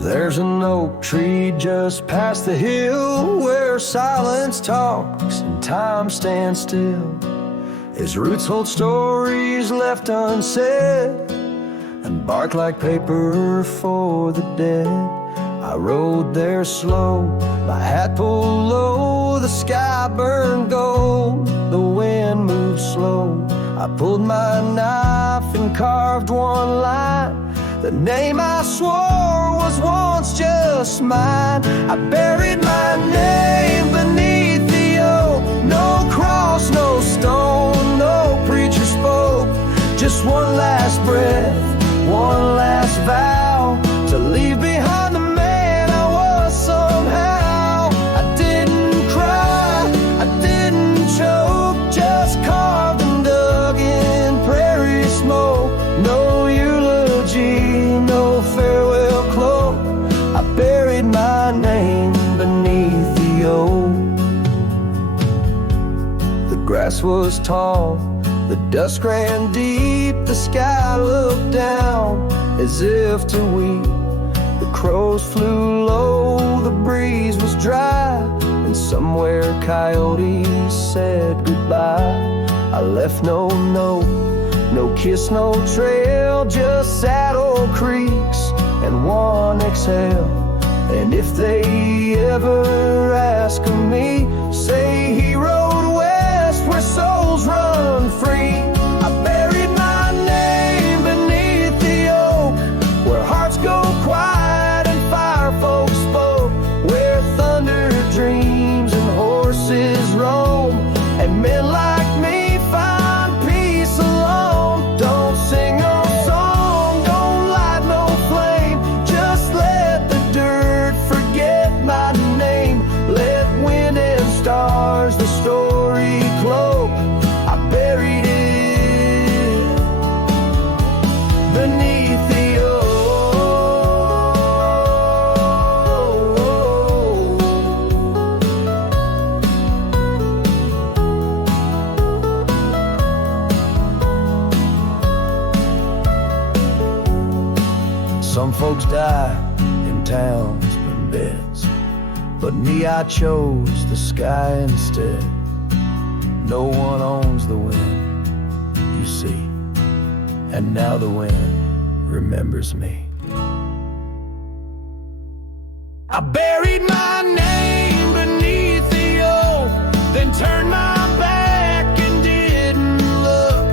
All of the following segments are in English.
There's an oak tree just past the hill where silence talks and time stands still. His roots hold stories left unsaid and bark like paper for the dead. I rode there slow, my hat pulled low, the sky burned gold, the wind moved slow. I pulled my knife and carved one line, the name I swore was once just mine. I buried my name beneath the oak, no cross, no stone, no preacher spoke. Just one last breath, one last vow, to leave behind the man I was somehow. I didn't cry, I didn't choke, just carved and dug in prairie smoke. No eulogy, no farewell cloak. I buried my name beneath the oak. The grass was tall, the dusk ran deep, the sky looked down as if to weep. The crows flew low, the breeze was dry, and somewhere coyotes said goodbye. I left no note, no kiss, no trail, just sad old creeks and one exhale. And if they ever ask of me, say he rode west where souls run free. I buried my name beneath the oak, where hearts go quiet and fire folks spoke, where thunder dreams and horses roam, and men like me find peace alone. Don't sing no song, don't light no flame, just let the dirt forget my name. Let wind and stars the story cloak. I buried it beneath the oak. Some folks die in towns and beds, but me, I chose the sky instead. No one owns the wind, you see, and now the wind remembers me. I buried my name beneath the oak, then turned my back and didn't look.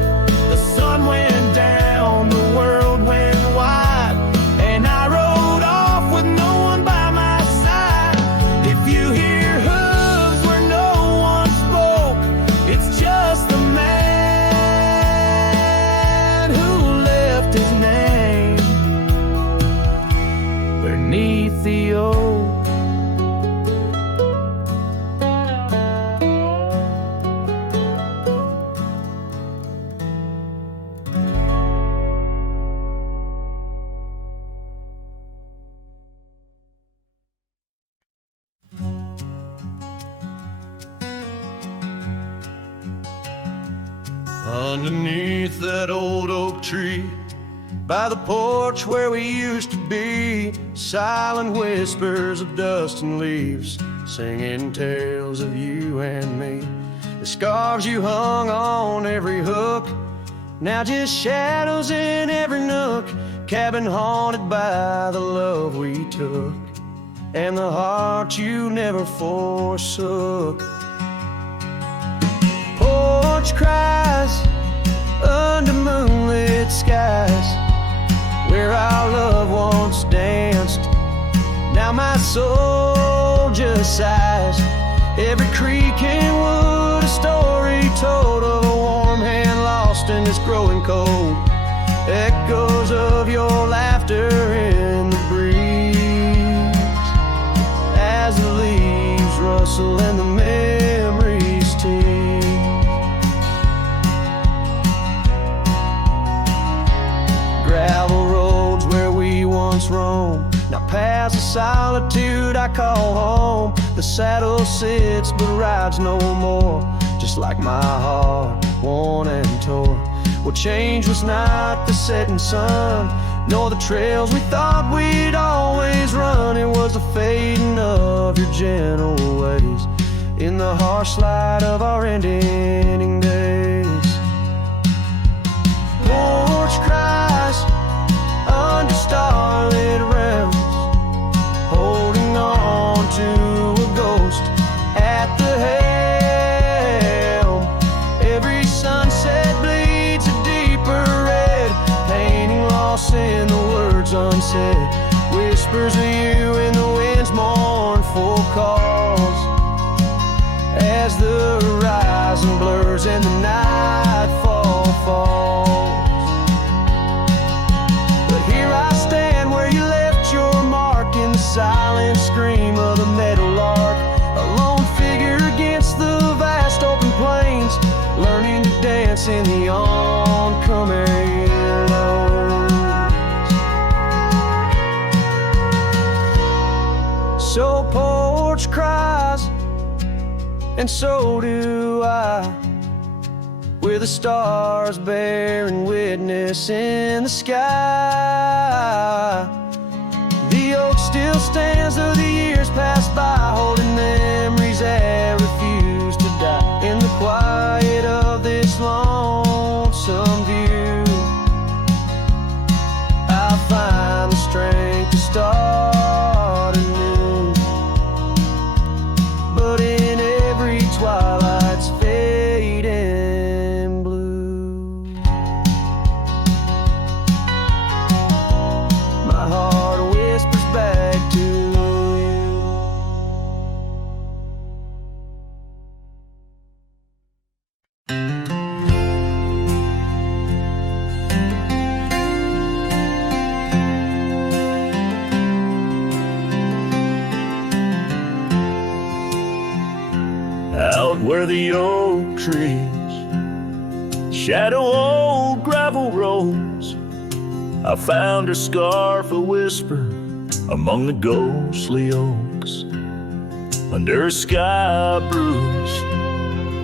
The sun went down, the world went wide, and I rode off with no one by my side. If you hear hooves where no one spoke, it's just the man who left his name beneath the oak. Underneath that old oak tree, by the porch where we used to be, silent whispers of dust and leaves, singing tales of you and me. The scarves you hung on every hook, now just shadows in every nook. Cabin haunted by the love we took, and the heart you never forsook. Porch cries under moonlit skies, where our love once danced. Now my soul just sighs. Every creek and wood, a story told of a warm hand lost in this growing cold. Echoes of your laughter in the breeze, as the leaves rustle and the memories tease. Gravel roads where we once roamed, now past the solitude I call home. The saddle sits but rides no more, just like my heart, worn and torn. What changed was not the setting sun, nor the trails we thought we'd always run. the fading of your gentle ways in the harsh light of our ending days. Porch cries under starlit realms, holding on to a ghost at the helm. Every sunset bleeds a deeper red, painting loss in the words unsaid, whispers of you in the wind's mournful calls, as the horizon blurs and the nightfall falls. But here I stand where you left your mark, in the silent scream of the meadowlark, a lone figure against the vast open plains, learning to dance in the oncoming lows. So Porch cries, and so do I, with the stars bearing witness in the sky. The oak still stands though the years pass by, holding memories that refuse to die. In the quiet of this lonesome view, I find the strength to start anew. But in every twilight's fading blue, my heart whispers back to you. Out where the oak trees shadow old gravel roads, I found her scarf a whisper among the ghostly oaks. Under a sky bruised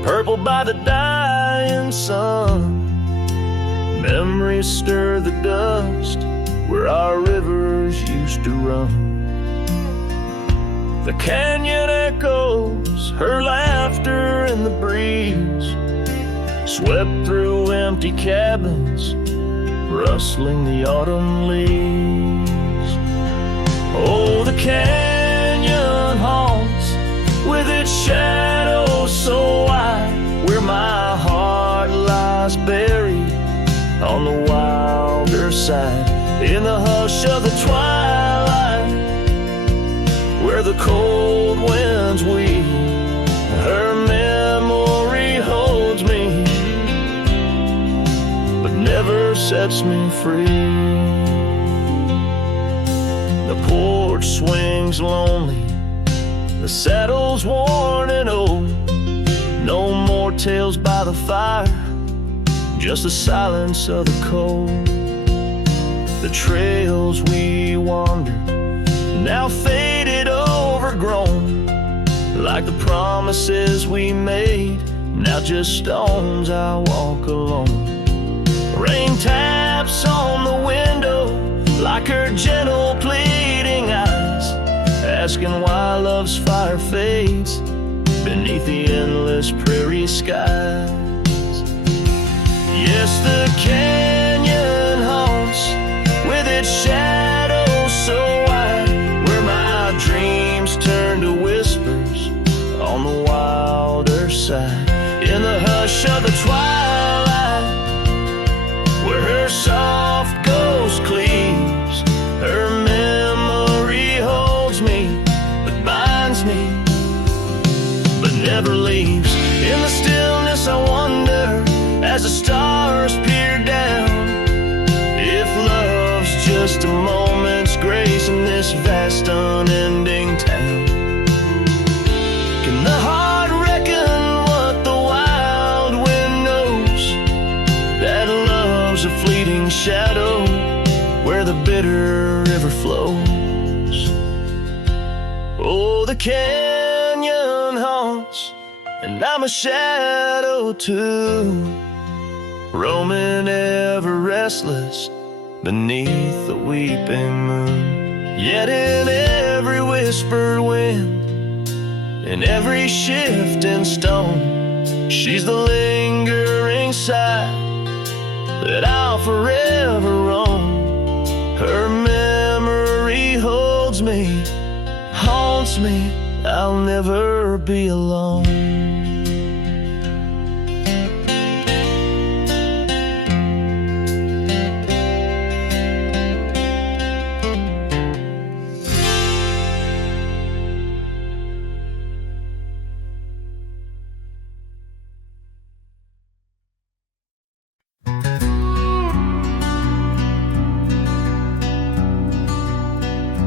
purple by the dying sun, memories stir the dust where our rivers used to run. The canyon echoes her laughter in the breeze, swept through empty cabins, rustling the autumn leaves. Oh, the canyon haunts with its shadows so wide, where my heart lies buried on the wilder side. In the hush of the twilight, where the cold winds weep, her memory holds me, but never sets me free. The porch swings lonely, the saddle's worn and old. No more tales by the fire, just the silence of the cold. The trails we wandered, now faded, overgrown, like the promises we made, now just stones I walk alone. Rain taps on the window like her gentle pleading eyes, asking why love's fire fades beneath the endless prairie skies. Yes, the canyon haunts with its shadows so wide, where my dreams turn to whispers on the wilder side. In the hush of the twilight, where her soft ghost cleaves, her memory holds me, but binds me, but never leaves. In the stillness I wonder, as the stars peer down, if love's just a moment's grace in this vast unending town. Can the heart reckon what the wild wind knows, that love's a fleeting shadow where the bitter river flows? Oh, the canyon haunts, and I'm a shadow too, roaming ever restless beneath the weeping moon. Yet in every wish whispered wind in every shift in stone. She's the lingering sigh that I'll forever own. Her memory holds me, haunts me, I'll never be alone.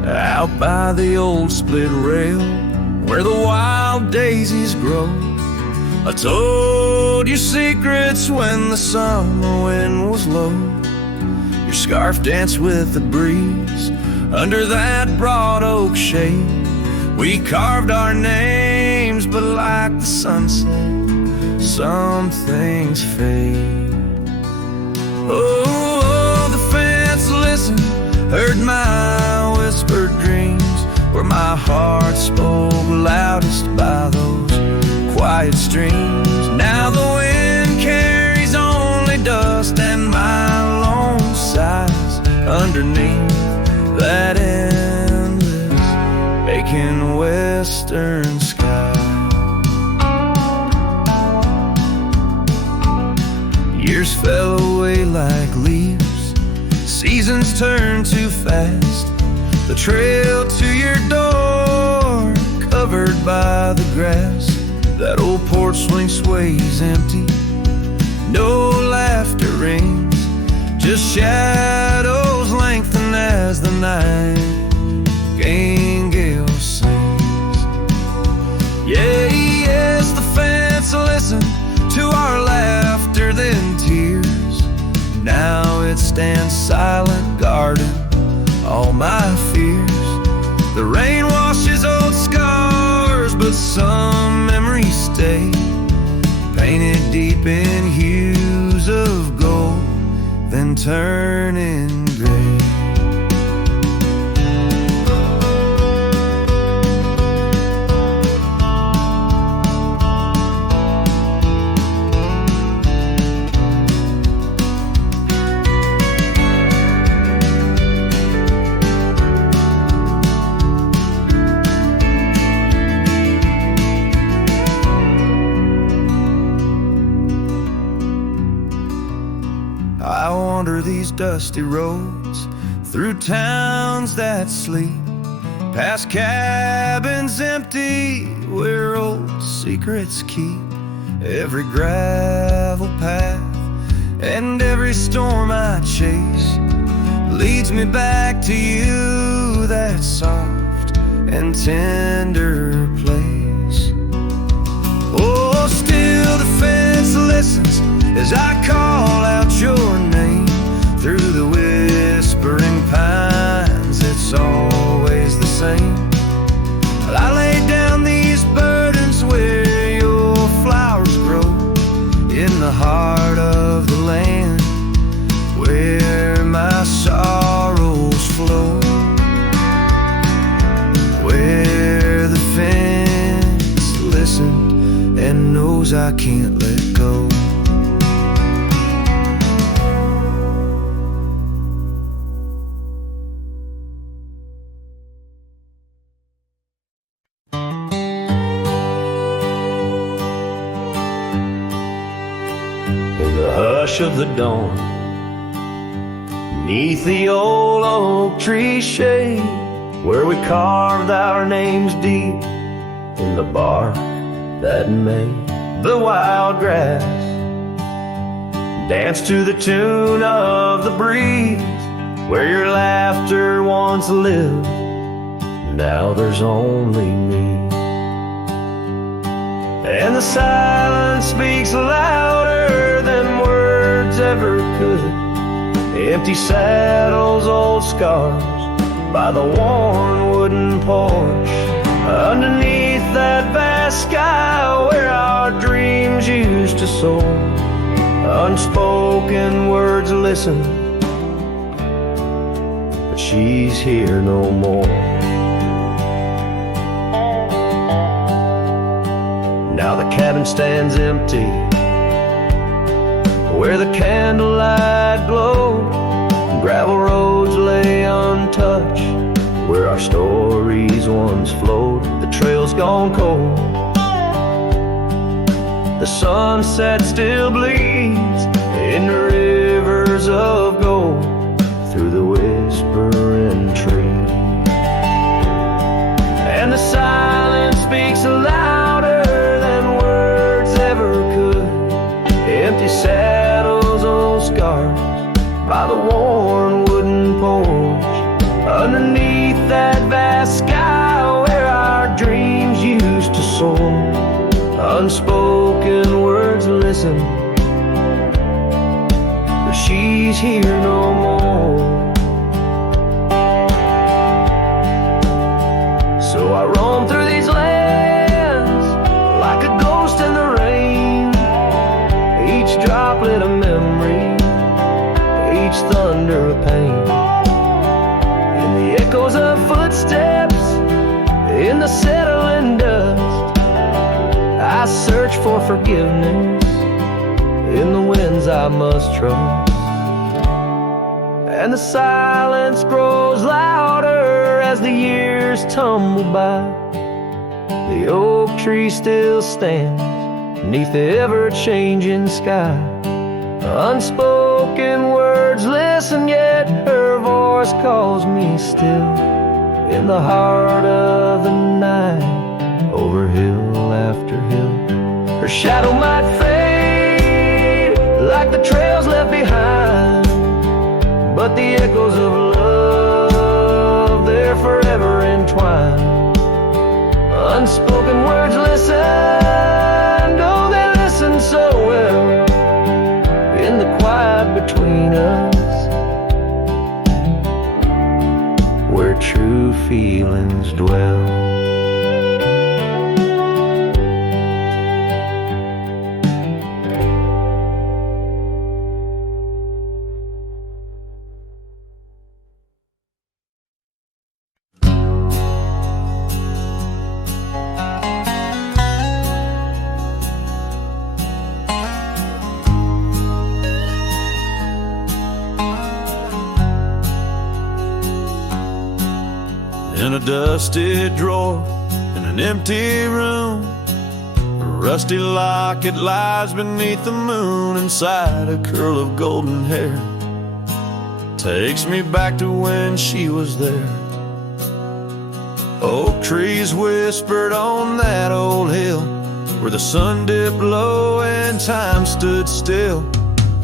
Out by the old split rail where the wild daisies grow, I told you secrets when the summer wind was low. Your scarf danced with the breeze under that broad oak shade. We carved our names, but like the sunset, some things fade. Oh, the fence listened, heard my whispered dreams, where my heart spoke loudest by those quiet streams. Now the wind carries only dust and my lone sighs underneath that endless aching western sky. Years fell away like leaves, seasons turn too fast. The trail to your door, covered by the grass. That old porch swing sways empty, no laughter rings, just shadows lengthen as the nightingale sings. Yeah, yes, the fence listened to our laughter, then tears. Now it stands silent, guarding all my fears. The rain washes old scars, but some memories stay, painted deep in hues of gold, then turning gray. I wander these dusty roads through towns that sleep, past cabins empty where old secrets keep. Every gravel path and every storm I chase leads me back to you, that soft and tender place. Oh, still the fence listens as I call out your name through the whispering pines. It's always the same. I lay down these burdens where your flowers grow, in the heart of the land where my sorrows flow, where the fence listened and knows I can't let go. Hush of the dawn, neath the old oak tree shade, where we carved our names deep in the bark that made the wild grass dance to the tune of the breeze, where your laughter once lived, now there's only me. And the silence speaks louder than words ever could. Empty saddles, old scars by the worn wooden porch, underneath that vast sky where our dreams used to soar. Unspoken words listen, but she's here no more. Now the cabin stands empty, where the candlelight glowed. Gravel roads lay untouched, where our stories once flowed. The trail's gone cold, the sunset still bleeds in the rivers of gold through the whispering trees. And the silence speaks louder than words ever could. Empty saddles, old scars by the worn wooden porch, underneath that vast sky where our dreams used to soar. Unspoken words listen, but she's here no more. So I roam through these lands like a ghost in the rain, each droplet a memory, each thunder a pain. In the echoes of footsteps, in the settling dust, I search for forgiveness in the winds I must trust. And the silence grows louder as the years tumble by. The oak tree still stands beneath the ever-changing sky. Unspoken words listen, yet her voice calls me still. In the heart of the night, over hill after hill, her shadow might fade like the trails left behind, but the echoes of love, they're forever entwined. Unspoken words listen, oh they listen so well. In the quiet between us, where true feelings dwell. In a dusty drawer in an empty room, a rusty locket lies beneath the moon. Inside a curl of golden hair takes me back to when she was there. Oak trees whispered on that old hill, where the sun dipped low and time stood still.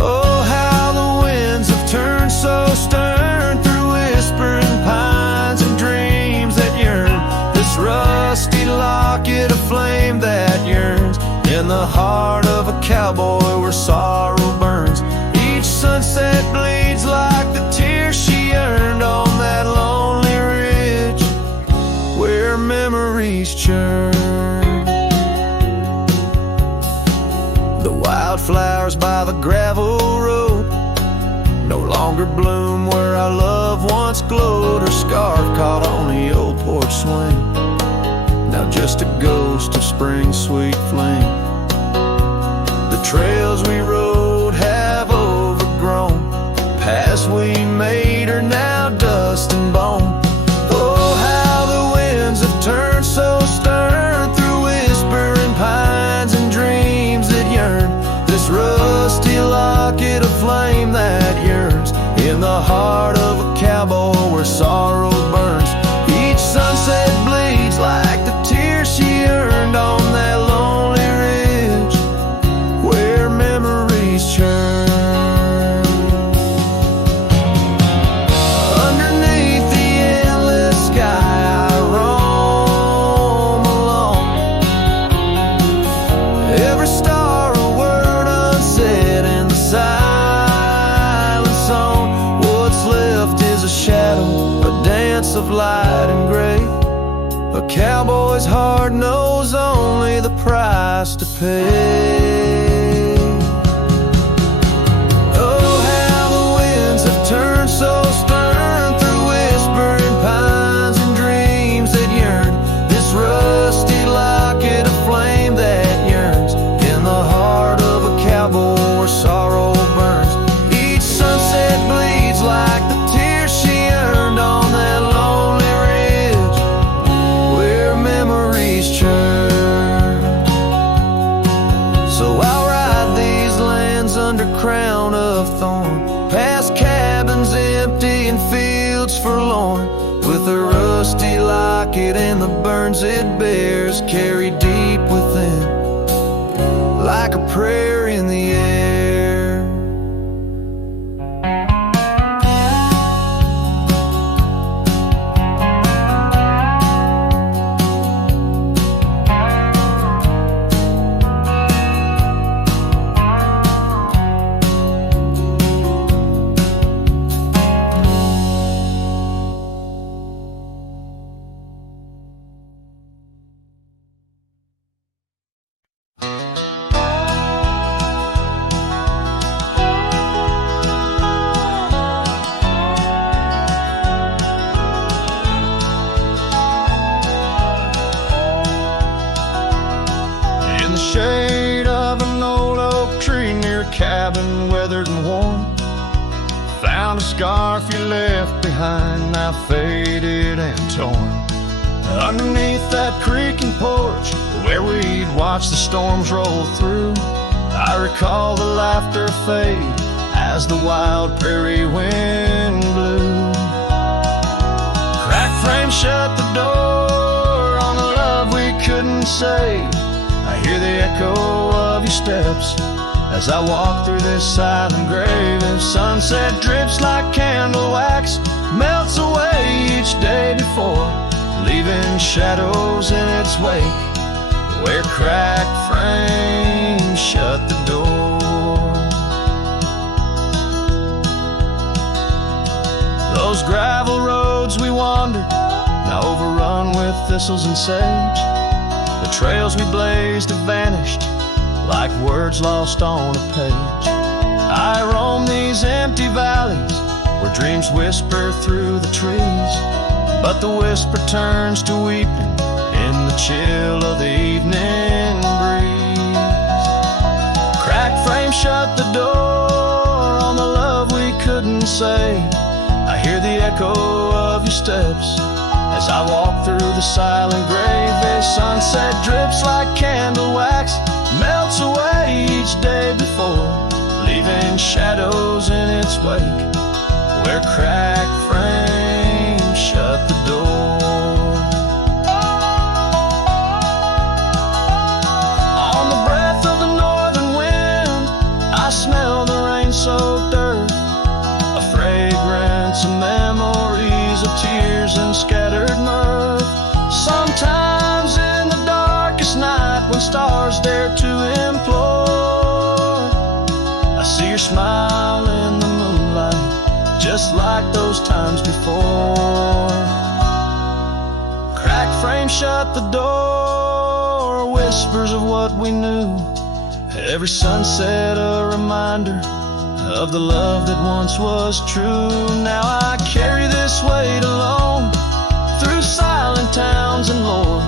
Oh, how the winds have turned so stern through whispering pines and dreams that yearn. This rusty locket of flame that yearns in the heart of a cowboy where sorrow burns. Each sunset bleeds like the tears she earned on that lonely ridge where memories churn. The wildflowers by the gravel road no longer bloom where our love once glowed. Her scarf caught on the old porch swing, now just a ghost of spring's sweet flame. The trails we rode have overgrown, paths we made are now dust and bone. Oh, how the winds have turned so stern through whispering pines and dreams that yearn. This rusty locket of flame that yearns in the heart of a cowboy where sorrow burns. Each sunset bleeds like the tears she earned on that lonely ridge where memories churn. Underneath the endless sky I roam alone, every star a word unsaid in the silent song. What's left is a shadow, a dance of light and gray. A cowboy's heart knows only the price to pay. Oh, how the winds have turned so stern through whispering pines and dreams that yearn. This rusty locket of flame that yearns rusty locket and the burns it bears carry deep within, like a prayer in the air. Shade of an old oak tree near a cabin, weathered and worn. Found a scarf you left behind, now faded and torn. Underneath that creaking porch, where we'd watch the storms roll through, I recall the laughter fade as the wild prairie wind blew. Cracked frame shut the door on the love we couldn't say. I hear the echo of your steps as I walk through this silent grave. As sunset drips like candle wax, melts away each day before, leaving shadows in its wake, where cracked frames shut the door. Those gravel roads we wandered, now overrun with thistles and sage. The trails we blazed have vanished like words lost on a page. I roam these empty valleys where dreams whisper through the trees, but the whisper turns to weeping in the chill of the evening breeze. Cracked frame shut the door on the love we couldn't say. I hear the echo of your steps as I walk through the silent grave. As sunset drips like candle wax, melts away each day before, leaving shadows in its wake, where cracked frames shut the door. On the breath of the northern wind, I smell the rain-soaked earth, a fragrance of memories of tears and scattered mirth. Sometimes in the darkest night, when stars dare to implore, I see your smile in the moonlight, just like those times before. Cracked frame shut the door, whispers of what we knew. Every sunset a reminder of the love that once was true. Now I carry this weight alone through silent towns and lore,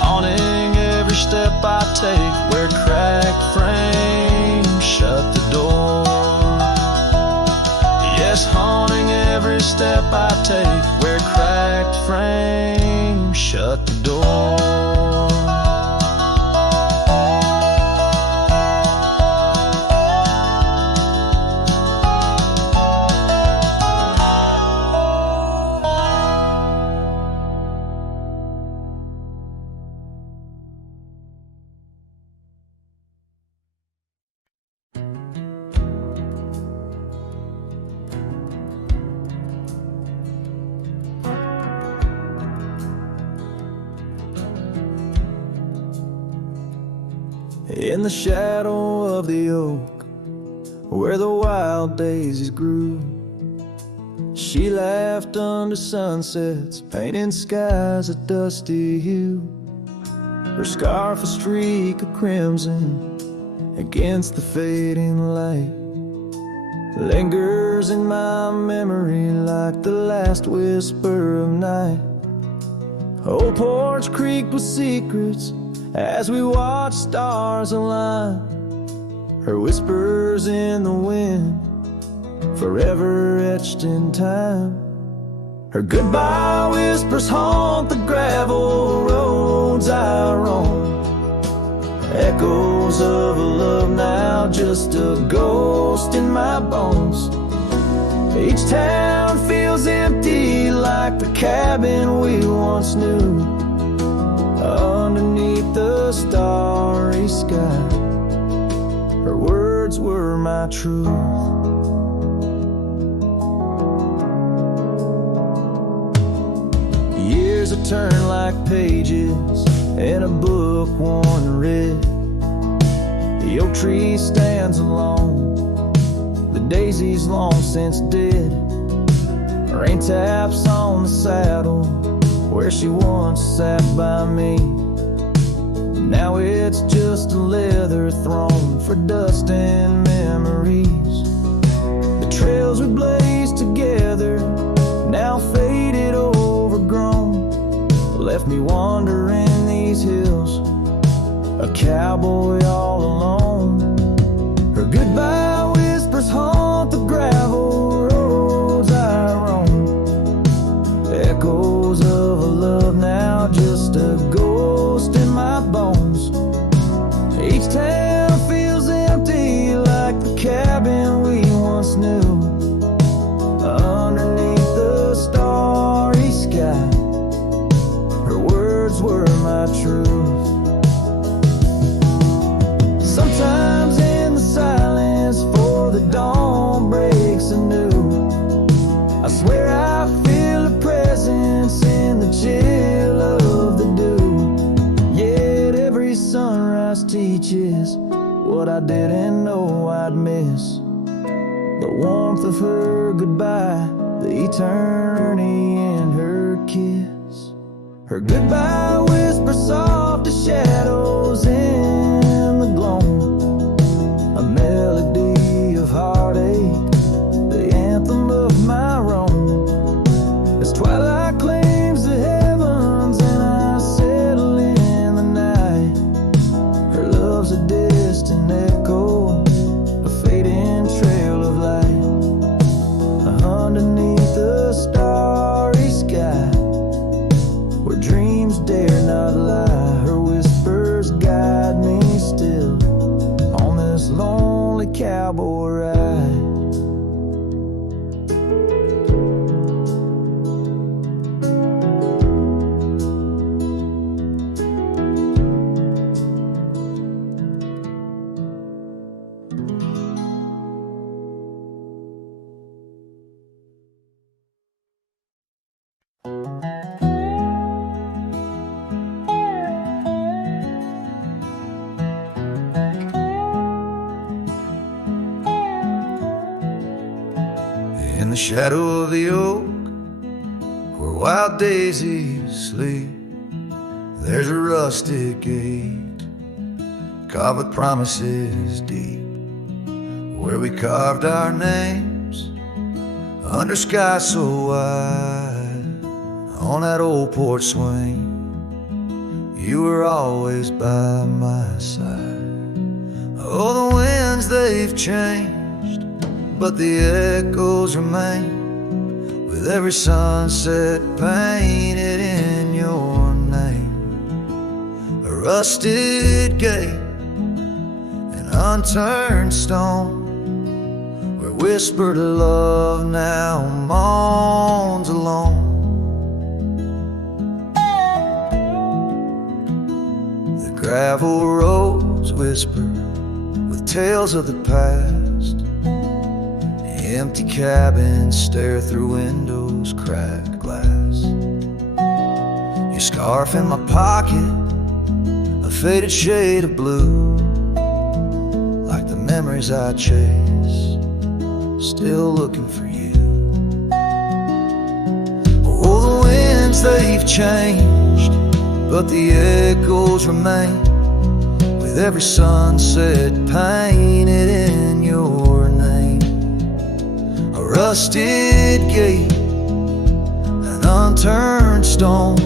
haunting every step I take, where cracked frames shut the door. Yes, haunting every step I take, where cracked frames shut the door. In the shadow of the oak, where the wild daisies grew, she laughed under sunsets, painting skies a dusty hue. Her scarf a streak of crimson against the fading light, lingers in my memory like the last whisper of night. Old Porch creaked with secrets as we watch stars align, her whispers in the wind, forever etched in time. Her goodbye whispers haunt the gravel roads I roam, echoes of a love now just a ghost in my bones. Each town feels empty like the cabin we once knew. Underneath the starry sky, her words were my truth. Years have turned like pages in a book worn and read. The oak tree stands alone, the daisy's long since dead. Rain taps on the saddle where she once sat by me. Now it's just a leather throne for dust and memories. The trails we blazed together, now faded, overgrown, left me wandering these hills, a cowboy all alone. Her goodbye whispers haunt the gravel roads I roam. Echoes of a love now just a ghost in my bones. Each town feels empty like the cabin we once knew. Underneath the starry sky, her words were my truth. Sometimes in the silence before the dawn breaks anew, I swear I feel a presence in the chill of the dew. Yet every sunrise teaches what I didn't know I'd miss. The warmth of her goodbye, the eternity in her kiss. Her goodbye whispers soft as shadows in the gloam, a melody of heartache, the anthem of my Rome. As twilight claims the heavens and I settle in the night, her love's a distant echo, a fading trail of light. Underneath the starry sky, where dreams dare not lie, her whispers guide me still on this lonely cowboy ride. In the shadow of the oak, where wild daisies sleep, there's a rustic gate carved with promises deep, where we carved our names under sky so wide. On that old porch swing, you were always by my side. Oh, the winds, they've changed, but the echoes remain, with every sunset painted in your name. A rusted gate, an unturned stone, where whispered love now moans alone. The gravel roads whisper with tales of the past. Empty cabins stare through windows, cracked glass. Your scarf in my pocket, a faded shade of blue, like the memories I chase, still looking for you. Oh, the winds, they've changed, but the echoes remain, with every sunset painted in your name. A rusted gate, an unturned stone,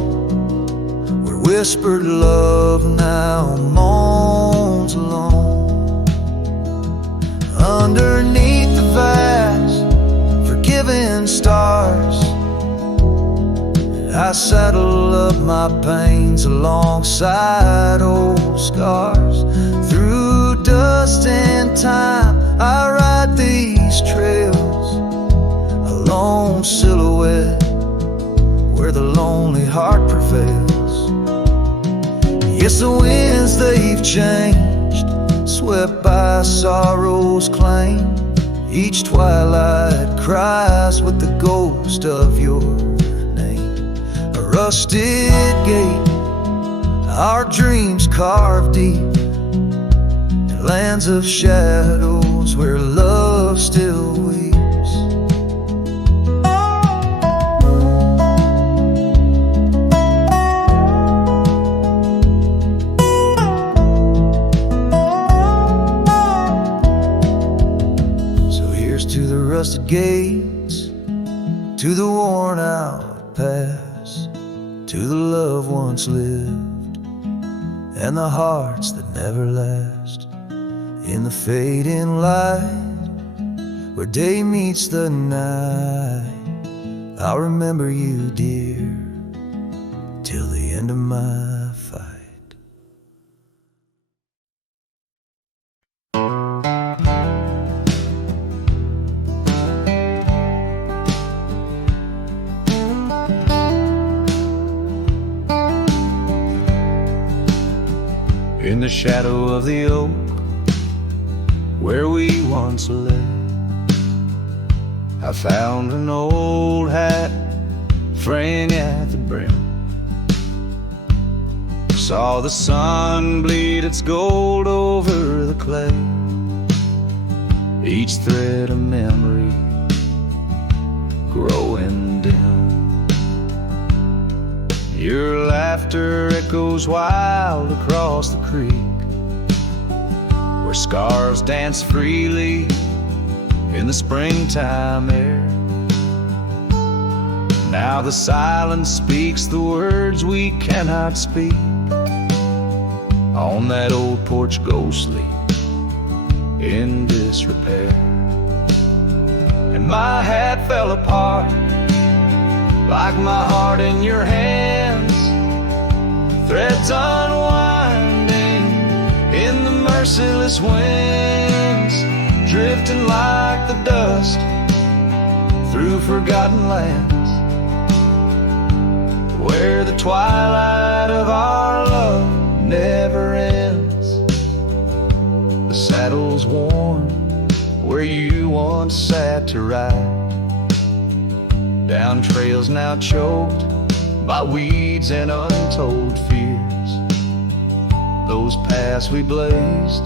where whispered love now moans alone. Underneath the vast, forgiving stars, I saddle up my pains alongside old scars. Through dust and time, I ride these trails, a lone silhouette where the lonely heart prevails. Yes, the winds they've changed, swept by sorrow's claim. Each twilight cries with the ghost of your name. A rusted gate, our dreams carved deep in lands of shadows where love still weeps. So here's to the rusted gates, to the worn out past, to the love once lived, and the hearts that never last. In the fading light, where day meets the night, I'll remember you, dear, till the end of my fight. In the shadow of the oak, where we once lay, I found an old hat fraying at the brim. Saw the sun bleed its gold over the clay, each thread a memory growing dim. Your laughter echoes wild across the creek, where scars dance freely in the springtime air. Now the silence speaks the words we cannot speak on that old porch, ghostly in disrepair. And my hat fell apart like my heart in your hands, threads unwinding in the merciless winds, drifting like the dust through forgotten lands, where the twilight of our love never ends. The saddle's worn where you once sat to ride, down trails now choked by weeds and untold fears. Those paths we blazed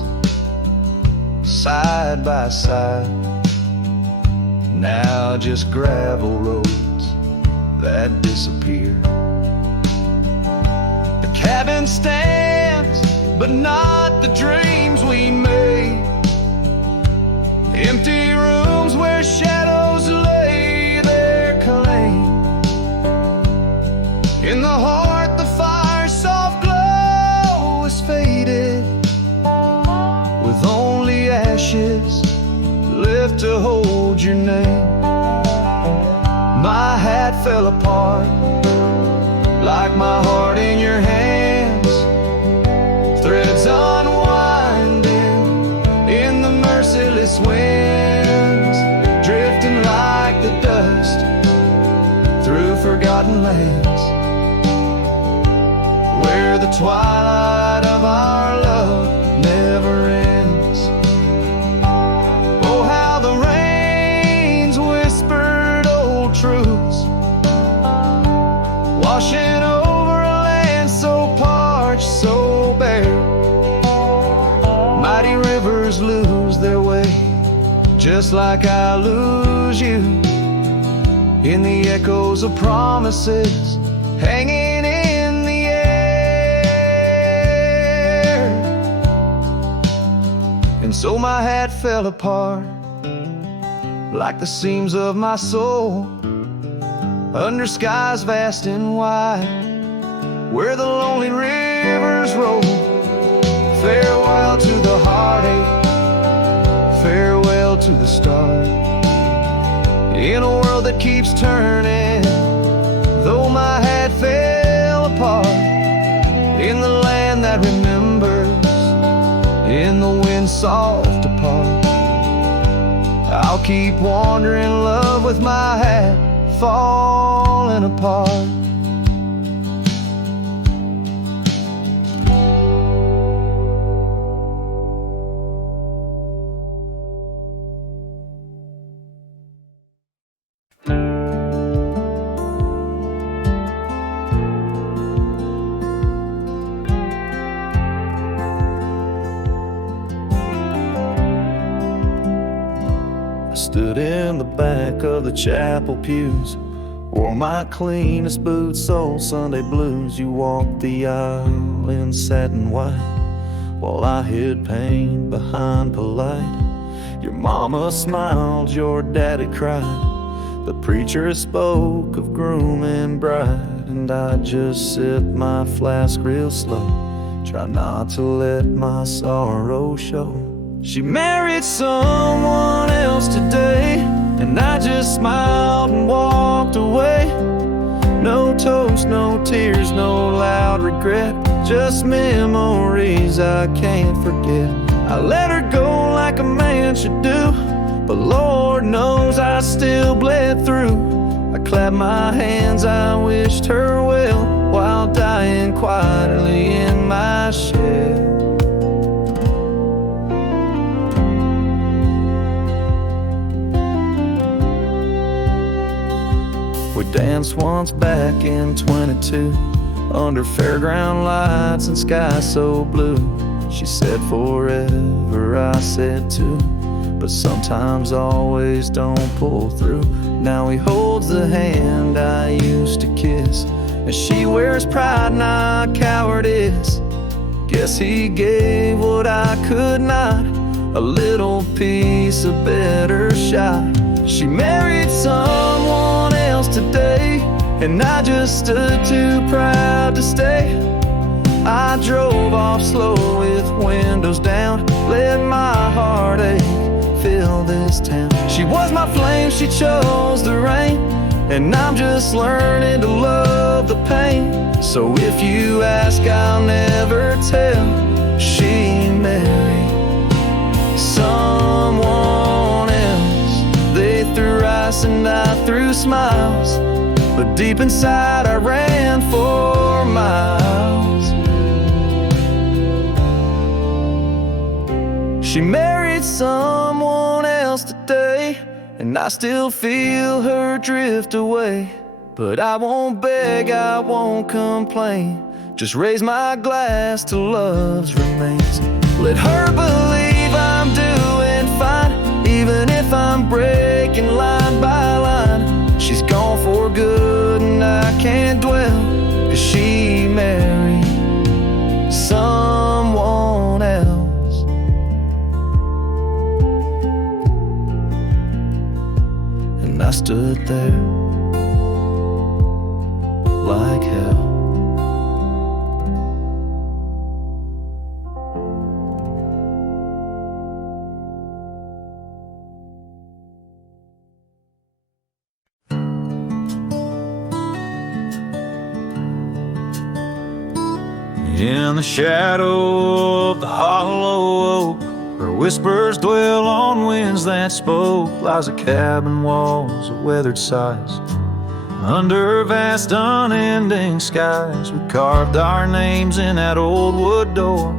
side by side, now just gravel roads that disappear. The cabin stands, but not the dreams we made. Empty rooms where shadows lay their claim. In the heart the fire's soft glow is faded, with only ashes left to hold your name. My hat fell apart like my heart in your hands, threads unwinding in the merciless winds, drifting like the dust through forgotten lands, where the twilight of our love never ends. Oh, how the rains whispered old truths, washing over a land so parched, so bare. Mighty rivers lose their way, just like I lose you, in the echoes of promises hanging in the air. And so my hat fell apart like the seams of my soul, under skies vast and wide, where the lonely rivers roll. Farewell to the heartache, farewell to the start, in a world that keeps turning, though my hat fell apart. In the land that remembers, in the wind's soft apart, I'll keep wandering, love with my hat falling apart. Stood in the back of the chapel pews, wore my cleanest boots, old Sunday blues. You walked the aisle in satin white, while I hid pain behind polite. Your mama smiled, your daddy cried. The preacher spoke of groom and bride, and I just sipped my flask real slow, try not to let my sorrow show. She married someone else today, and I just smiled and walked away. No toast, no tears, no loud regret, just memories I can't forget. I let her go like a man should do, but Lord knows I still bled through. I clapped my hands, I wished her well, while dying quietly in my shed. We danced once back in 22, under fairground lights and sky so blue. She said forever, I said too, but sometimes always don't pull through. Now he holds the hand I used to kiss, and she wears pride, not cowardice. Guess he gave what I could not, a little piece, a better shot. She married someone else today, and I just stood too proud to stay. I drove off slow with windows down, let my heartache fill this town. She was my flame, she chose the rain, and I'm just learning to love the pain. So if you ask, I'll never tell. She married someone else. They threw ice and I threw smiles, but deep inside I ran for miles. She married someone else today, and I still feel her drift away. But I won't beg, I won't complain, just raise my glass to love's remains. Let her believe I'm doing fine, even if I'm breaking line by line. She's gone for good and I can't dwell, 'cause she married someone else. And I stood there like hell. In the shadow of the hollow oak, where whispers dwell on winds that spoke, lies a cabin walls of weathered sighs. Under vast unending skies, we carved our names in that old wood door,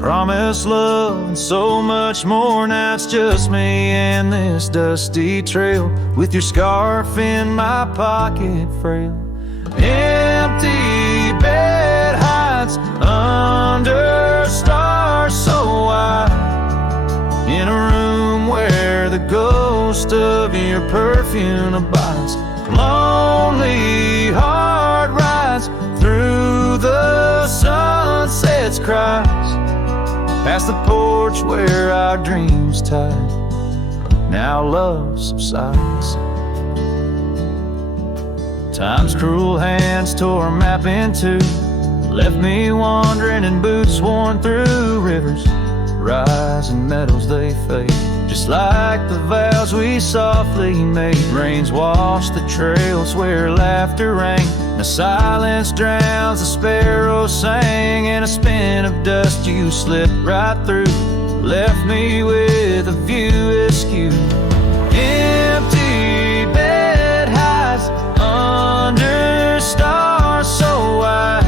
promised love and so much more. Now it's just me and this dusty trail, with your scarf in my pocket frail. Empty bed hides under stars so wide, in a room where the ghost of your perfume abides. Lonely heart rides through the sunset's cries, past the porch where our dreams tied. Now love subsides. Time's cruel hands tore a map in two, left me wandering in boots worn through rivers, rising meadows they fade, just like the vows we softly made. Rains wash the trails where laughter rang, the silence drowns the sparrows sang. In a spin of dust you slipped right through, left me with a view askew. Empty bed hides under stars so wide,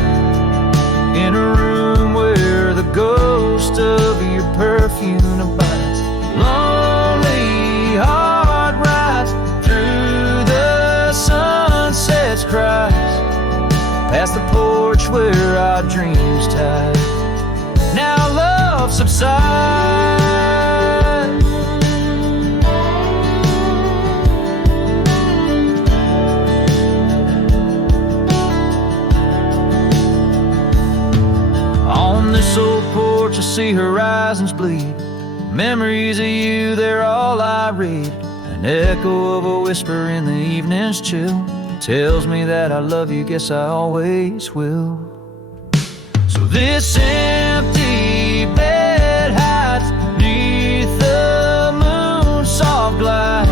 in a room where the ghost of your perfume abides. Lonely heart rides through the sunset's cries, past the porch where our dreams tied. Now love subsides. On this old porch I see horizons bleed. Memories of you, they're all I read. An echo of a whisper in the evening's chill tells me that I love you, guess I always will. So this empty bed hides neath the moon's soft glides,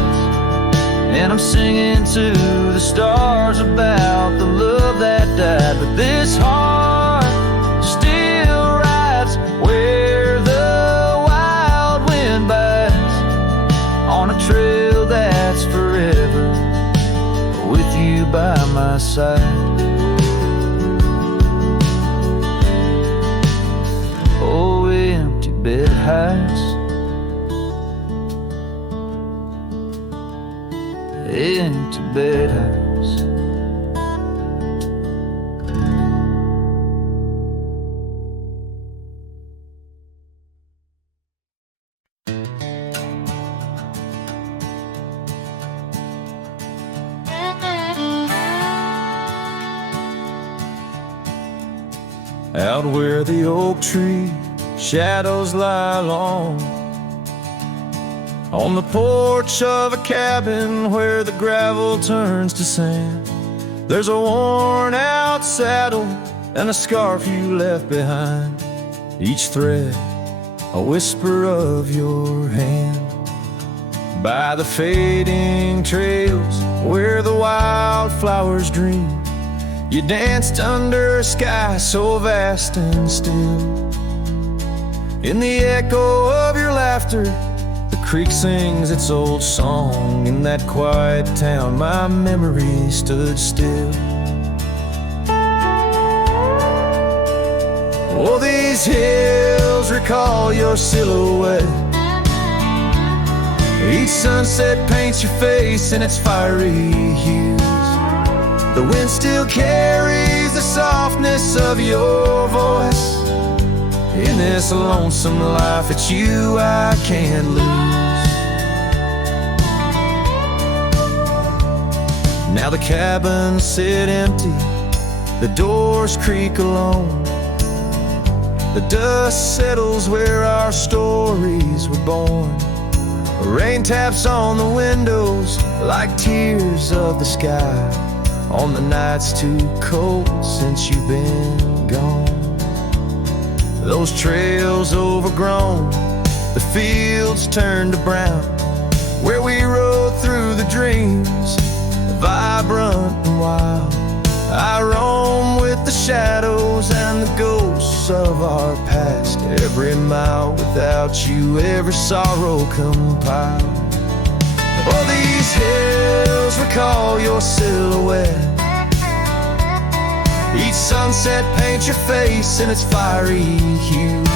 and I'm singing to the stars about the love that died. But this heart still rides where the wild wind bites, on a trail that's forever with you by my side. Oh, empty bed hides, empty bed hides. Out where the oak tree shadows lie long, on the porch of a cabin where the gravel turns to sand, there's a worn out saddle and a scarf you left behind, each thread a whisper of your hand. By the fading trails where the wildflowers dream, you danced under a sky so vast and still. In the echo of your laughter, the creek sings its old song. In that quiet town, my memory stood still. Oh, these hills recall your silhouette. Each sunset paints your face in its fiery hues. The wind still carries the softness of your voice. In this lonesome life, it's you I can't lose. Now the cabins sit empty, the doors creak alone. The dust settles where our stories were born. Rain taps on the windows like tears of the sky, on the nights too cold since you've been gone. Those trails overgrown, the fields turned to brown, where we rode through the dreams, vibrant and wild. I roam with the shadows and the ghosts of our past. Every mile without you, every sorrow compiled. Oh, these hills recall your silhouette. Each sunset paints your face in its fiery hues.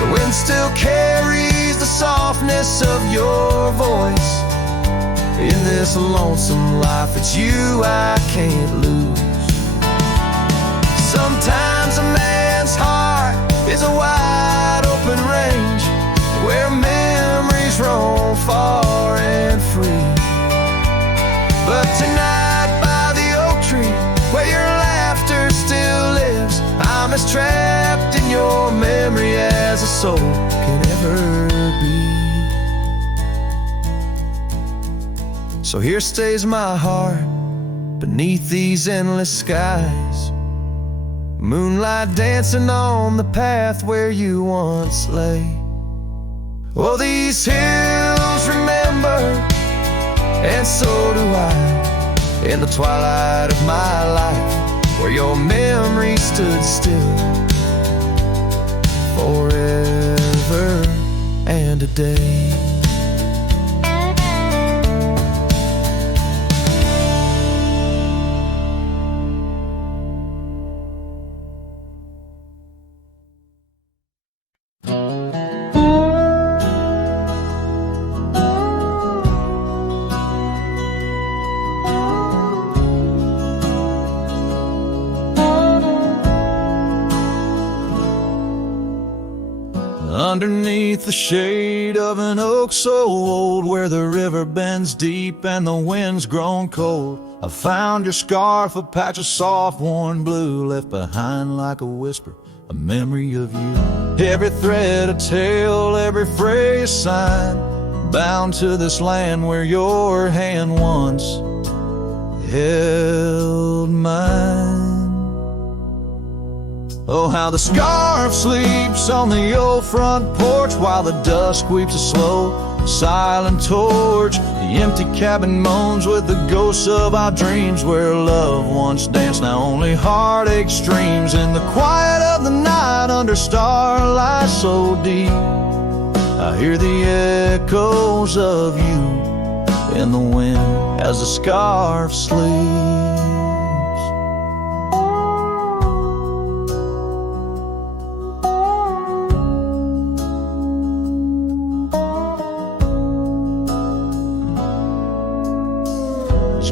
The wind still carries the softness of your voice. In this lonesome life, it's you I can't lose. Sometimes a man's heart is a wide open range, where memories roam far and free. But tonight by the oak tree, where your laughter still lives, I'm as trapped in your memory as a soul can ever be. So here stays my heart beneath these endless skies, moonlight dancing on the path where you once lay. Oh, these hills remember, and so do I, in the twilight of my life, where your memory stood still forever and a day. underneath the shade of an oak so old, where the river bends deep and the wind's grown cold, I found your scarf, a patch of soft worn blue, left behind like a whisper, a memory of you. Every thread a tale, every phrase a sign, bound to this land where your hand once held mine. Oh, how the scarf sleeps on the old front porch, while the dusk weeps a slow, silent torch. The empty cabin moans with the ghosts of our dreams, where love once danced, now only heartache streams. In the quiet of the night, under starlight so deep, I hear the echoes of you in the wind as the scarf sleeps.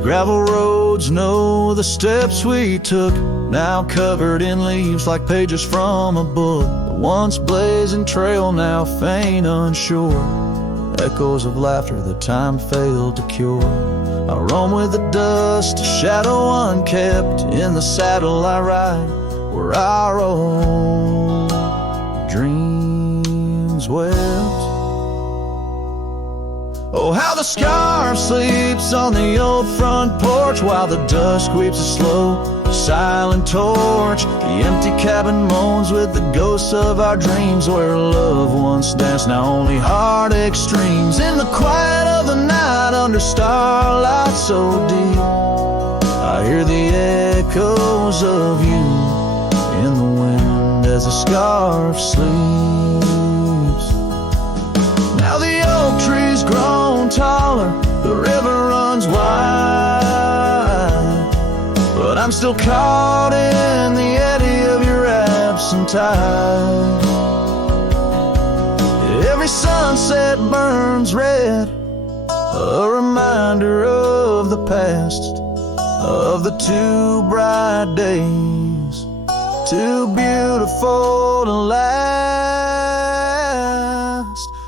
Gravel roads know the steps we took, now covered in leaves like pages from a book. The once blazing trail now faint unsure, echoes of laughter that time failed to cure. I roam with the dust, a shadow unkept, in the saddle I ride, where our old dreams wept. Oh, how the scarf sleeps on the old front porch, while the dusk weeps a slow, silent torch. The empty cabin moans with the ghosts of our dreams, where love once danced, now only heartache streams. In the quiet of the night, under starlight so deep, I hear the echoes of you in the wind as the scarf sleeps. Now the oak tree's grown taller, the river runs wide, but I'm still caught in the eddy of your absent tide. Every sunset burns red, a reminder of the past, of the two bright days, too beautiful to last.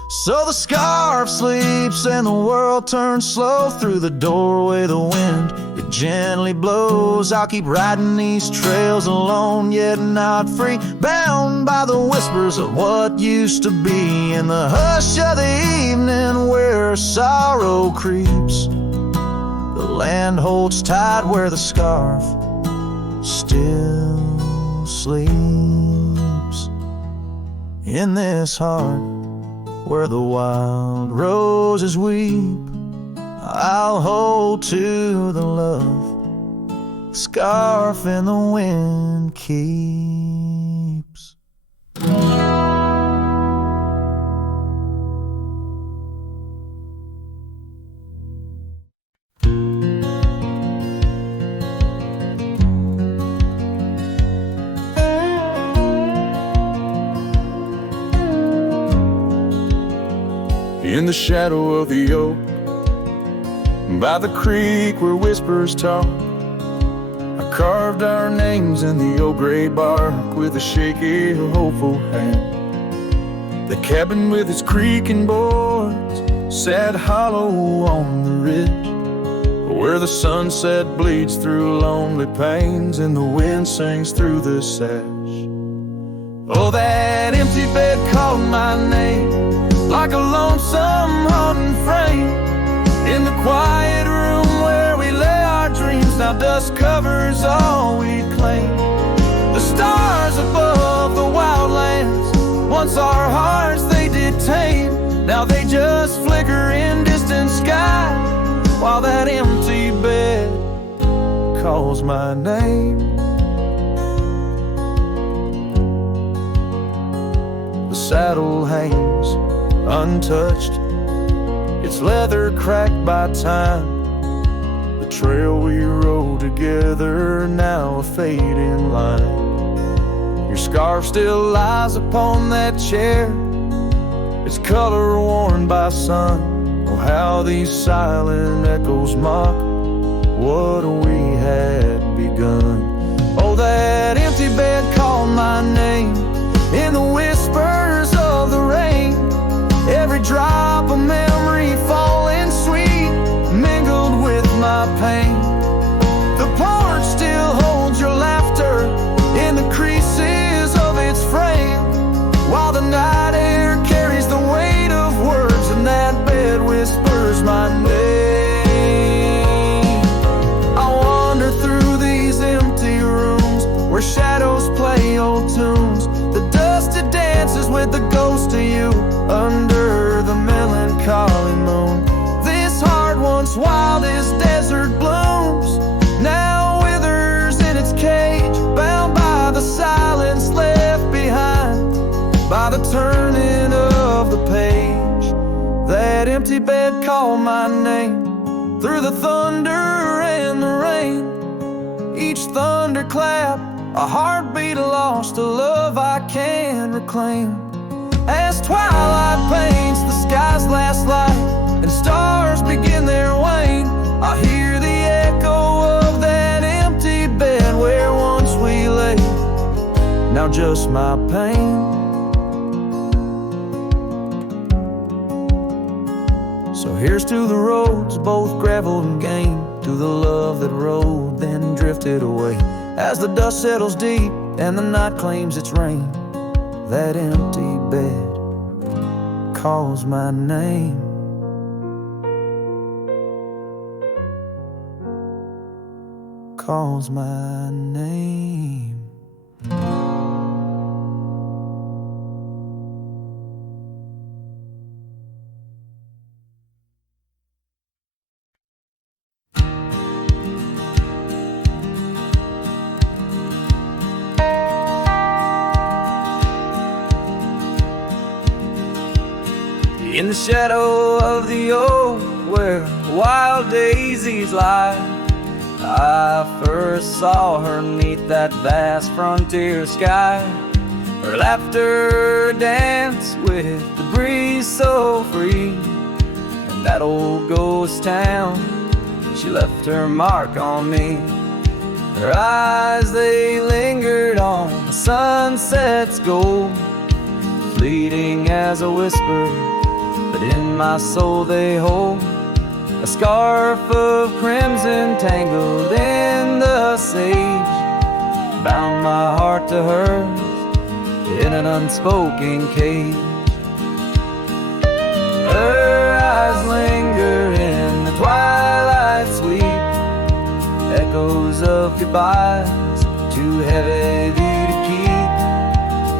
So the scarf sleeps and the world turns slow, through the doorway the wind, it gently blows. I'll keep riding these trails alone, yet not free, bound by the whispers of what used to be. In the hush of the evening where sorrow creeps, the land holds tight where the scarf still sleeps. In this heart where the wild roses weep, I'll hold to the love the scarf in the wind keeps. In the shadow of the oak, by the creek where whispers talk, I carved our names in the old gray bark with a shaky, hopeful hand. The cabin with its creaking boards sat hollow on the ridge, where the sunset bleeds through lonely panes and the wind sings through the sash. Oh, that empty bed called my name like a lonesome haunting frame, in the quiet room where we lay our dreams. Now dust covers all we claim. The stars above the wildlands, once our hearts they did tame, now they just flicker in distant sky, while that empty bed calls my name. The saddle hangs untouched, its leather cracked by time. The trail we rode together, now a fading line. Your scarf still lies upon that chair, its color worn by sun. Oh, how these silent echoes mock what we had begun. Oh, that empty bed called my name in the whispers of the rain. where shadows play old tunes. The dusted dances with the ghost of you under the melancholy moon. This heart once wild as desert blooms, now withers in its cage, bound by the silence left behind by the turning of the page. That empty bed called my name through the thunder and the rain. Each thunderclap, a heartbeat lost, a love I can reclaim. As twilight paints the sky's last light and stars begin their wane, I hear the echo of that empty bed where once we lay. Now just my pain. So here's to the roads, both gravel and game, to the love that rode, then drifted away. As the dust settles deep and the night claims its reign, that empty bed calls my name. Calls my name. In the shadow of the oak where wild daisies lie, I first saw her 'neath that vast frontier sky. Her laughter danced with the breeze so free. In that old ghost town, she left her mark on me. Her eyes, they lingered on the sunset's gold, fleeting as a whisper, but in my soul they hold. A scarf of crimson tangled in the sage bound my heart to hers in an unspoken cage. Her eyes linger in the twilight sweet, echoes of goodbyes too heavy to keep.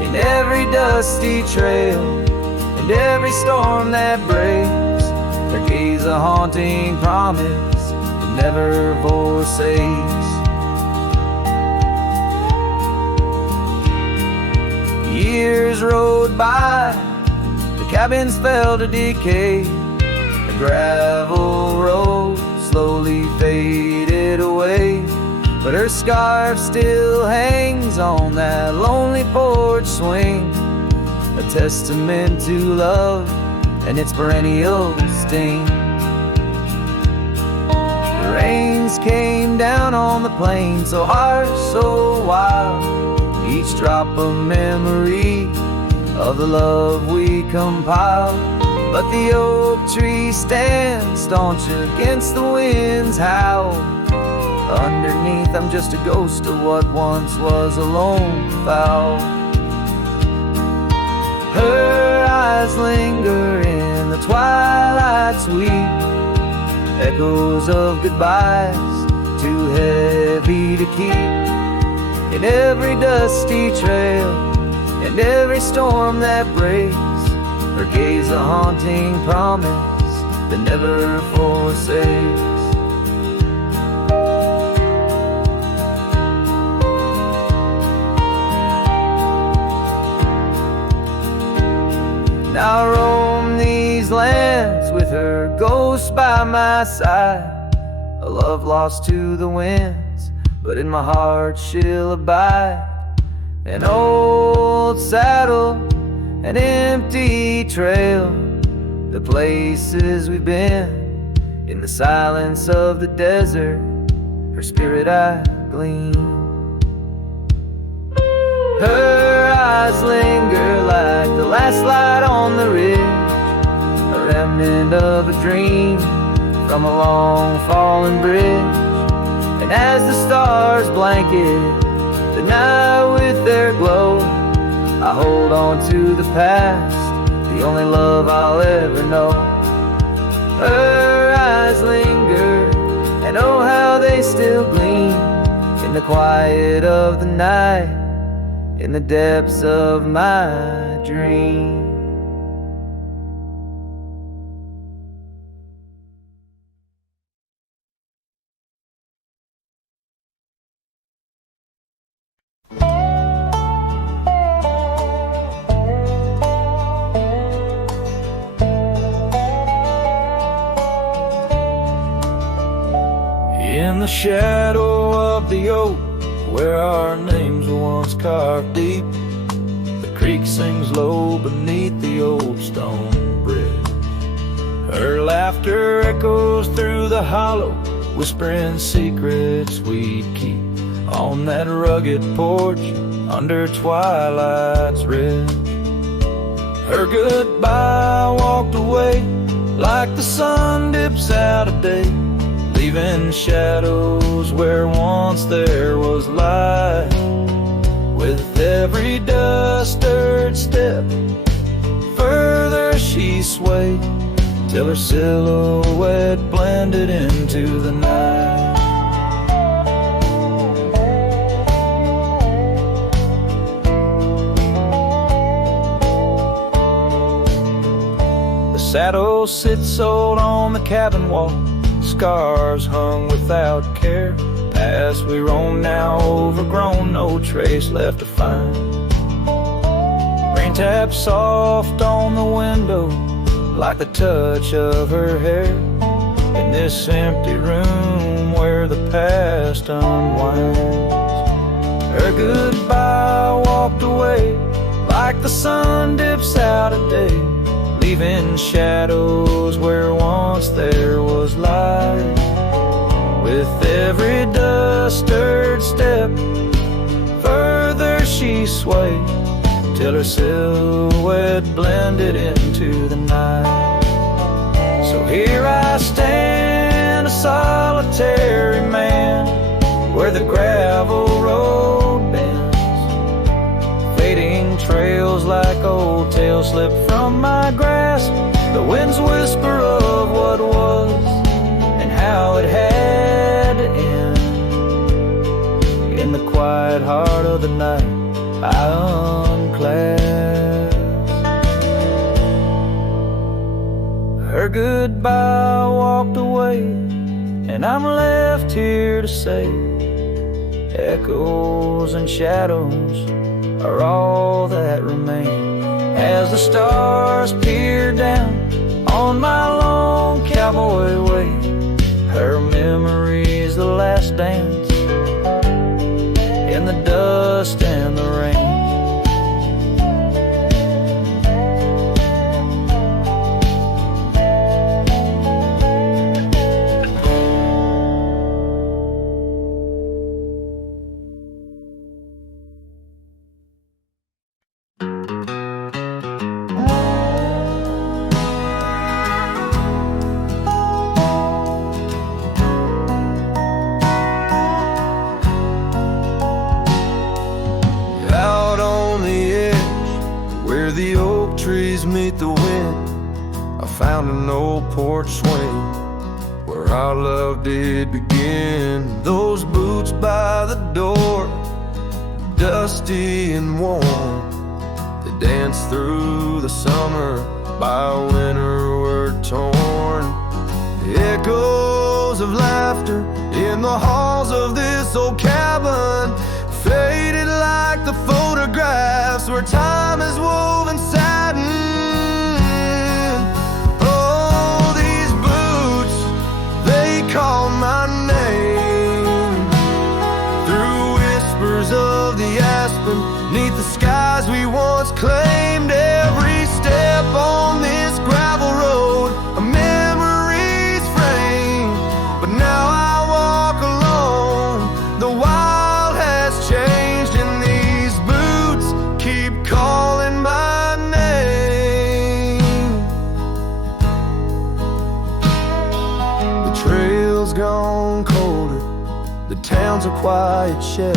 In every dusty trail and every storm that breaks, her gaze a haunting promise that never forsakes. Years rode by, the cabins fell to decay. The gravel road slowly faded away, but her scarf still hangs on that lonely porch swing, a testament to love and its perennial sting. The rains came down on the plain, so harsh, so wild, each drop a memory of the love we compiled. But the oak tree stands staunch against the wind's howl. Underneath I'm just a ghost of what once was a lone fowl. Her eyes linger in the twilight sweet, echoes of goodbyes too heavy to keep. In every dusty trail and every storm that breaks, her gaze a haunting promise that never forsakes. Now I roam these lands with her ghost by my side, a love lost to the winds, but in my heart she'll abide. An old saddle, an empty trail, the places we've been, in the silence of the desert, her spirit I glean. Her eyes linger like the last light on the ridge, a remnant of a dream from a long fallen bridge. And as the stars blanket the night with their glow, I hold on to the past, the only love I'll ever know. Her eyes linger, and oh how they still gleam. In the quiet of the night, in the depths of my dream. In the shadow of the oak, where our names were once carved deep, the creek sings low beneath the old stone bridge. Her laughter echoes through the hollow, whispering secrets we'd keep on that rugged porch under twilight's ridge. Her goodbye walked away like the sun dips out of day, leaving shadows where once there was light. With every dust-stirred step, further she swayed, till her silhouette blended into the night. The saddle sits old on the cabin wall, scars hung without care. Past we roam now overgrown, no trace left to find. Rain taps soft on the window, like the touch of her hair, in this empty room where the past unwinds. Her goodbye walked away like the sun dips out of day, leaving shadows where once there was light. With every dust-stirred step, further she swayed, till her silhouette blended into the night. So here I stand, a solitary man, where the gravel road bends, fading trails like old tales slip from my grasp. The wind's whisper of what was and how it had to end. In the quiet heart of the night, I unclasp. Her goodbye walked away, and I'm left here to say, echoes and shadows are all that remain. As the stars peer down on my long cowboy way, her memory's the last dance in the dust and the rain. Meet the wind, I found an old porch swing where our love did begin. Those boots by the door, dusty and warm, they danced through the summer, by winter were torn. The echoes of laughter in the halls of this old cabin faded like the photographs where time is woven satin. Call my name through whispers of the aspen, neath the skies we once claimed. Every step on this gravel road, a memory's frame. But now I walk alone, the wild has changed, and these boots keep calling my name. The trail's gone colder, the town's a quiet shell,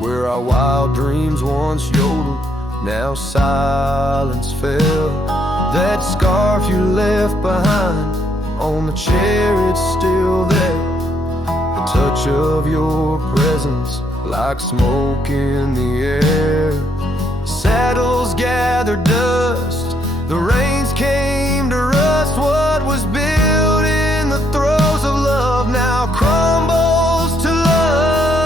where our wild dreams once yodeled, now silence fell. That scarf you left behind on the chair, it's still there. The touch of your presence like smoke in the air. Saddles gather dust, the rains came to rust. What was built in the throes of love now crumbles to lust.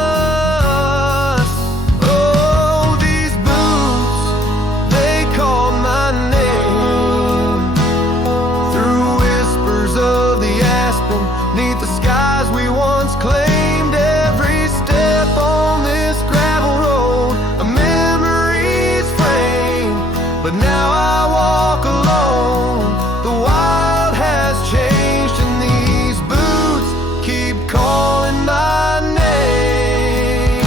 Oh, these boots, they call my name. Through whispers of the aspen, neath the skies we once claimed. Every step on this gravel road, a memory's frame. But now I walk alone, the wild has changed, and these boots keep calling my name.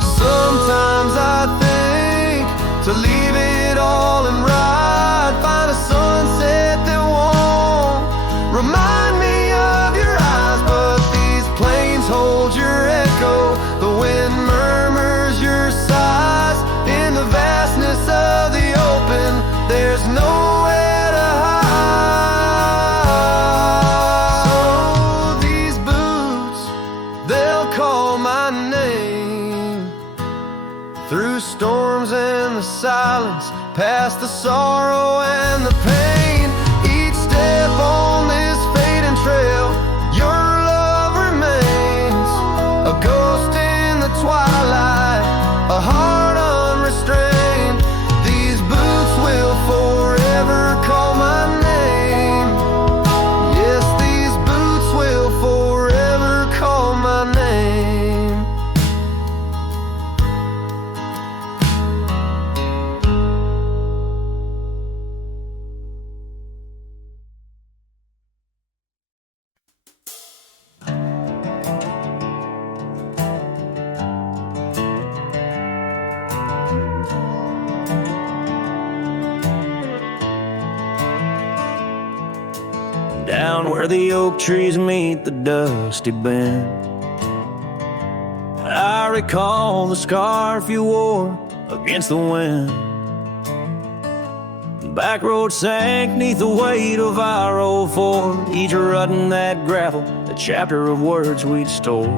Sometimes I think to leave it all and ride, find a sunset that won't remind me of your eyes. But these plains hold your echo, the wind murmurs your sighs. In the vastness of the open, there's nowhere to hide. So these boots, they'll call my name. Through storms and the silence, past the sorrow and the pain, each step on this fading trail, your love remains. A ghost in the twilight, a heart unrestrained. These boots will forever call my name. Yes, these boots will forever call my name. Down where the oak trees meet the dusty bend, I recall the scarf you wore against the wind. The back road sank neath the weight of our old Ford, each rut in that gravel, a chapter of words we'd stored.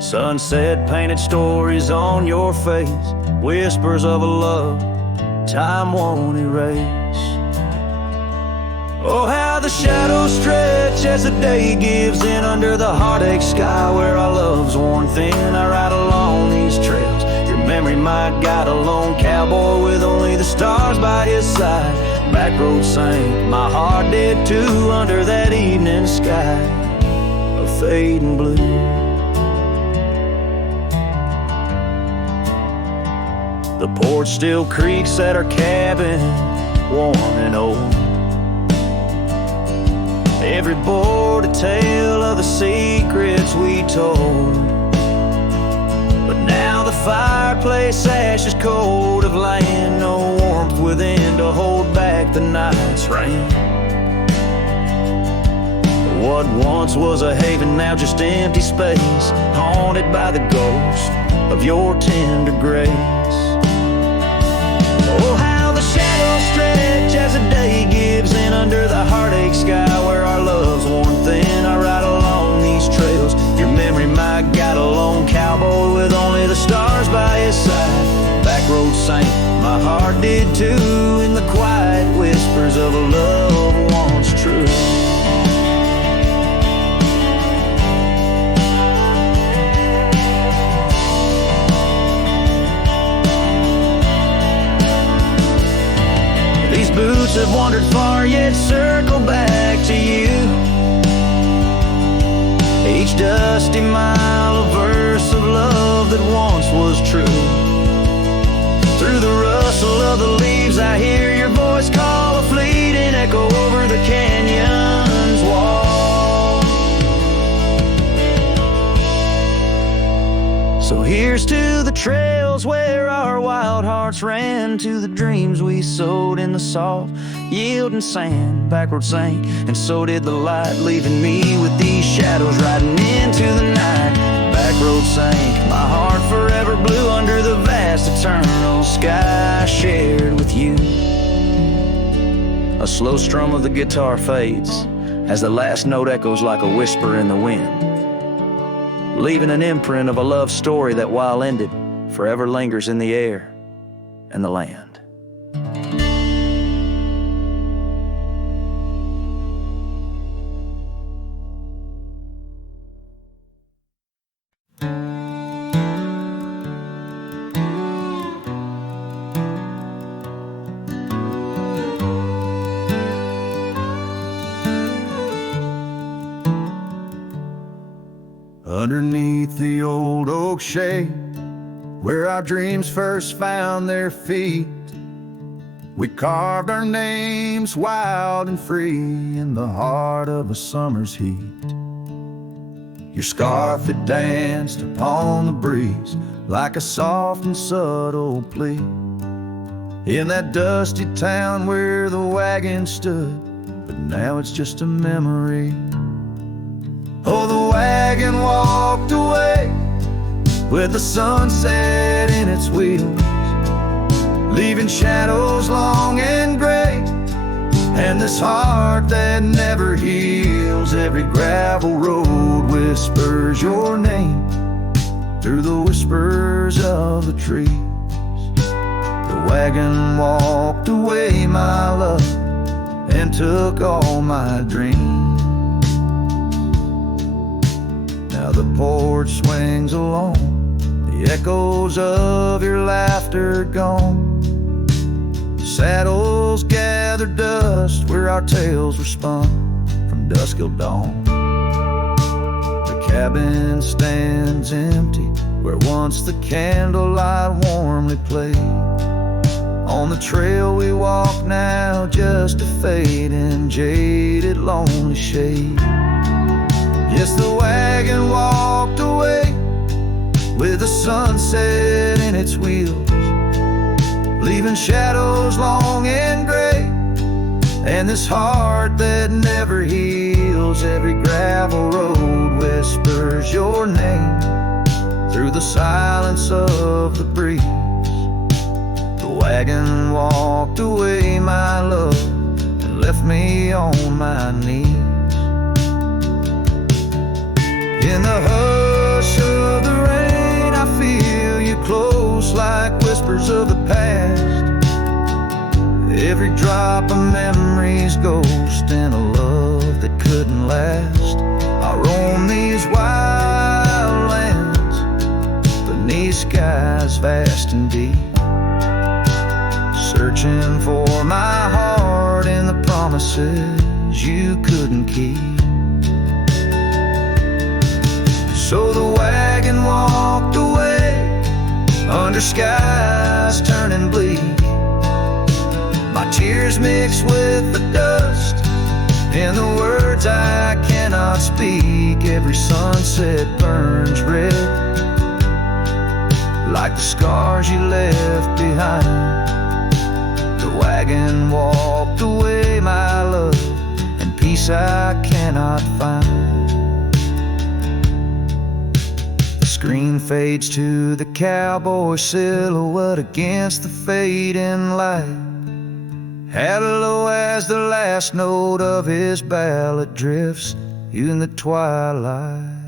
Sunset painted stories on your face, whispers of a love time won't erase. Oh, how the shadows stretch as the day gives in under the heartache sky where our love's worn thin. I ride along these trails, your memory might guide a lone cowboy with only the stars by his side. Back road sank, my heart did too, under that evening sky of fading blue. The porch still creaks at our cabin, warm and old. Every board a tale of the secrets we told. But now the fireplace ash is cold of land, no warmth within to hold back the night's rain. What once was a haven, now just empty space, haunted by the ghost of your tender grace. Oh, how the shadows stretch as the day gives in under the heartache sky where our love's worn thin. I ride along these trails, your memory might guide a lone cowboy with only the stars by his side. Back road sank, my heart did too, in the quiet whispers of a love once true. These boots have wandered far, yet circle back to you. Each dusty mile, a verse of love that once was true. Through the rustle of the leaves, I hear your voice call a fleeting echo over the canyon's wall. So here's to the trails where our wild hearts ran, to the dreams we sowed in the soft yielding sand. Backward sank, and so did the light, leaving me with these shadows riding into the night. Back road sank, my heart forever blue under the vast eternal sky I shared with you. A slow strum of the guitar fades, as the last note echoes like a whisper in the wind, leaving an imprint of a love story that, while ended, forever lingers in the air and the land. Underneath the old oak shade, where our dreams first found their feet, we carved our names wild and free in the heart of a summer's heat. Your scarf that danced upon the breeze like a soft and subtle plea, in that dusty town where the wagon stood, but now it's just a memory. Oh, the wagon walked away with the sunset in its wheels, leaving shadows long and gray, and this heart that never heals. Every gravel road whispers your name through the whispers of the trees. The wagon walked away, my love, and took all my dreams. Now the porch swings along, the echoes of your laughter gone. The saddles gather dust where our tales were spun from dusk till dawn. The cabin stands empty where once the candlelight warmly played. On the trail we walk now, just a fading, jaded, lonely shade. Yes, the wagon walked away with the sunset in its wheels, leaving shadows long and gray, and this heart that never heals. Every gravel road whispers your name through the silence of the breeze. The wagon walked away, my love, and left me on my knees. In the hush of the rain, I feel you close like whispers of the past. Every drop of memory's ghost and a love that couldn't last. I roam these wild lands beneath skies vast and deep, searching for my heart in the promises you couldn't keep. So the wagon walked away under skies turning bleak. My tears mix with the dust and the words I cannot speak. Every sunset burns red like the scars you left behind. The wagon walked away, my love, and peace I cannot find. Screen fades to the cowboy silhouette against the fading light. Hello as the last note of his ballad drifts in the twilight.